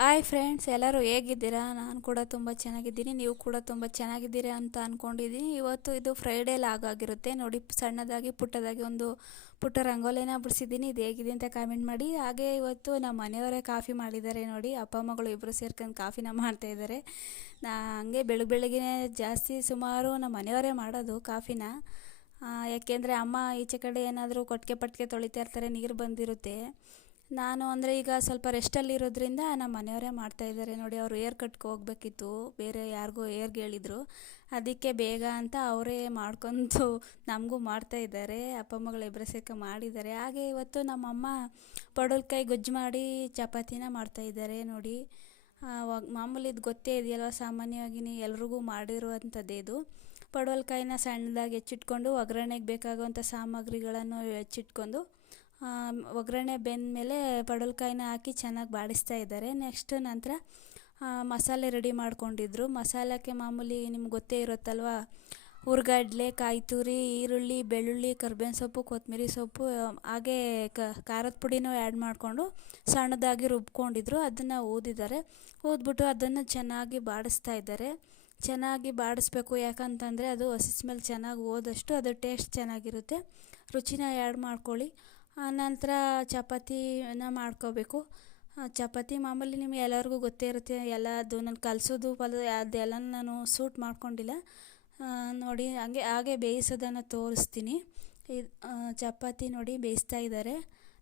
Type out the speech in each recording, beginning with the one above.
Hi friends, ಎಲ್ಲರೂ ಹೇಗಿದ್ದೀರಾ? ನಾನು ಕೂಡ ತುಂಬ ಚೆನ್ನಾಗಿದ್ದೀನಿ. ನೀವು ಕೂಡ ತುಂಬ ಚೆನ್ನಾಗಿದ್ದೀರಾ ಅಂತ ಅಂದ್ಕೊಂಡಿದ್ದೀನಿ ಇವತ್ತು ಇದು ಫ್ರೈಡೇ ಲಾಗ್ ಆಗಿರುತ್ತೆ ನೋಡಿ, ಸಣ್ಣದಾಗಿ ಪುಟ್ಟದಾಗಿ ಒಂದು ಪುಟ್ಟ ರಂಗೋಲಿನ ಬಿಡಿಸಿದ್ದೀನಿ. ಇದು ಹೇಗಿದೆ ಅಂತ ಕಾಮೆಂಟ್ ಮಾಡಿ. ಹಾಗೆ ಇವತ್ತು ನಮ್ಮ ಮನೆಯವರೇ ಕಾಫಿ ಮಾಡಿದ್ದಾರೆ ನೋಡಿ. ಅಪ್ಪ ಮಗಳು ಇಬ್ಬರು ಸೇರ್ಕೊಂಡು ಕಾಫಿನ ಮಾಡ್ತಾಯಿದ್ದಾರೆ ನಾ, ಹಂಗೆ ಬೆಳಗ್ಗೆ ಬೆಳಗ್ಗೆ ಜಾಸ್ತಿ ಸುಮಾರು ನಮ್ಮ ಮನೆಯವರೇ ಮಾಡೋದು ಕಾಫಿನ. ಯಾಕೆಂದರೆ ಅಮ್ಮ ಈಚೆ ಕಡೆ ಏನಾದರೂ ಕೊಟ್ಟಿಗೆ ಪಟ್ಟಿಗೆ ತೊಳಿತಾ ಇರ್ತಾರೆ, ನೀರು ಬಂದಿರುತ್ತೆ. ನಾನು ಅಂದರೆ ಈಗ ಸ್ವಲ್ಪ ರೆಸ್ಟಲ್ಲಿರೋದ್ರಿಂದ ನಮ್ಮ ಮನೆಯವರೇ ಮಾಡ್ತಾ ಇದ್ದಾರೆ ನೋಡಿ, ಅವರು ಏರ್ ಕಟ್ಗೆ ಹೋಗ್ಬೇಕಿತ್ತು. ಬೇರೆ ಯಾರಿಗೂ ಏರ್ಗೆ ಹೇಳಿದ್ರು. ಅದಕ್ಕೆ ಬೇಗ ಅಂತ ಅವರೇ ಮಾಡ್ಕೊಂಡು ನಮಗೂ ಮಾಡ್ತಾ ಇದ್ದಾರೆ ಅಪ್ಪ ಮಗಳು ಇಬ್ಬರು ಸೇರ್ಕ ಮಾಡಿದ್ದಾರೆ. ಹಾಗೆ ಇವತ್ತು ನಮ್ಮಮ್ಮ ಪಡವಲ್ಕಾಯಿ ಗೊಜ್ಜು ಮಾಡಿ ಚಪಾತಿನ ಮಾಡ್ತಾಯಿದ್ದಾರೆ ನೋಡಿ ಮಾಮೂಲಿ ಇದು ಗೊತ್ತೇ ಇದೆಯಲ್ಲ ಸಾಮಾನ್ಯವಾಗಿ ಎಲ್ರಿಗೂ ಮಾಡಿರುವಂಥದ್ದೇ ಇದು. ಪಡವಲ್ಕಾಯಿನ ಸಣ್ಣದಾಗಿ ಹೆಚ್ಚಿಟ್ಕೊಂಡು, ಒಗ್ಗರಣೆಗೆ ಬೇಕಾಗುವಂಥ ಸಾಮಗ್ರಿಗಳನ್ನು ಹೆಚ್ಚಿಟ್ಕೊಂಡು ಒಗ್ಗರಣೆ ಬೆಂದಮೇಲೆ ಪಡವಲಕಾಯಿನ ಹಾಕಿ ಚೆನ್ನಾಗಿ ಬಾಡಿಸ್ತಾ ಇದ್ದಾರೆ. ನೆಕ್ಸ್ಟ್ ನಂತರ ಮಸಾಲೆ ರೆಡಿ ಮಾಡ್ಕೊಂಡಿದ್ರು. ಮಸಾಲಕ್ಕೆ ಮಾಮೂಲಿ ನಿಮ್ಗೆ ಗೊತ್ತೇ ಇರುತ್ತಲ್ವ? ಹುರ್ಗಡ್ಲೆ ಕಾಯಿ ತುರಿ ಈರುಳ್ಳಿ, ಬೆಳ್ಳುಳ್ಳಿ, ಕರ್ಬೇವಿನ ಸೊಪ್ಪು ಕೊತ್ತಂಬರಿ ಸೊಪ್ಪು ಹಾಗೆ ಖಾರದ ಪುಡಿನೂ ಆ್ಯಡ್ ಮಾಡಿಕೊಂಡು ಸಣ್ಣದಾಗಿ ರುಬ್ಕೊಂಡಿದ್ರು. ಅದನ್ನು ಊದಿದ್ದಾರೆ ಊದ್ಬಿಟ್ಟು ಅದನ್ನು ಚೆನ್ನಾಗಿ ಬಾಡಿಸ್ತಾ ಇದ್ದಾರೆ. ಚೆನ್ನಾಗಿ ಬಾಡಿಸ್ಬೇಕು. ಯಾಕಂತಂದರೆ ಅದು ಹಸಿ ಸ್ಮೆಲ್ ಚೆನ್ನಾಗಿ ಹೋದಷ್ಟು ಅದು ಟೇಸ್ಟ್ ಚೆನ್ನಾಗಿರುತ್ತೆ. ರುಚಿನ ಆ್ಯಡ್ ಮಾಡ್ಕೊಳ್ಳಿ. ನಂತರ ಚಪಾತಿನ ಮಾಡ್ಕೋಬೇಕು. ಚಪಾತಿ ಮಾಮೂಲಿ ನಿಮ್ಗೆ ಎಲ್ಲರಿಗೂ ಗೊತ್ತೇ ಇರುತ್ತೆ. ಎಲ್ಲ ಅದು ನಾನು ಕಲಸೋದು ಪಲ ಅದೆಲ್ಲ ನಾನು ಸೂಟ್ ಮಾಡ್ಕೊಂಡಿಲ್ಲ. ನೋಡಿ, ಹಂಗೆ, ಹಾಗೆ ಬೇಯಿಸೋದನ್ನು ತೋರಿಸ್ತೀನಿ. ಇದು ಚಪಾತಿ ನೋಡಿ ಬೇಯಿಸ್ತಾ ಇದ್ದಾರೆ.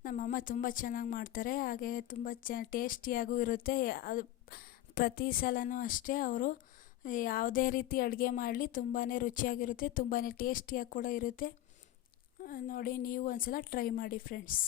ನಮ್ಮಮ್ಮ ತುಂಬ ಚೆನ್ನಾಗಿ ಮಾಡ್ತಾರೆ. ಹಾಗೆ ತುಂಬ ಚ, ಟೇಸ್ಟಿಯಾಗೂ ಇರುತ್ತೆ. ಅದು ಪ್ರತಿ ಸಲವೂ ಅಷ್ಟೇ ಅವರು. ಯಾವುದೇ ರೀತಿ ಅಡುಗೆ ಮಾಡಲಿ ತುಂಬಾ ರುಚಿಯಾಗಿರುತ್ತೆ ತುಂಬಾ ಟೇಸ್ಟಿಯಾಗಿ ಕೂಡ ಇರುತ್ತೆ. ನೋಡಿ ನೀವು ಒಂದು ಸಲ ಟ್ರೈ ಮಾಡಿ ಫ್ರೆಂಡ್ಸ್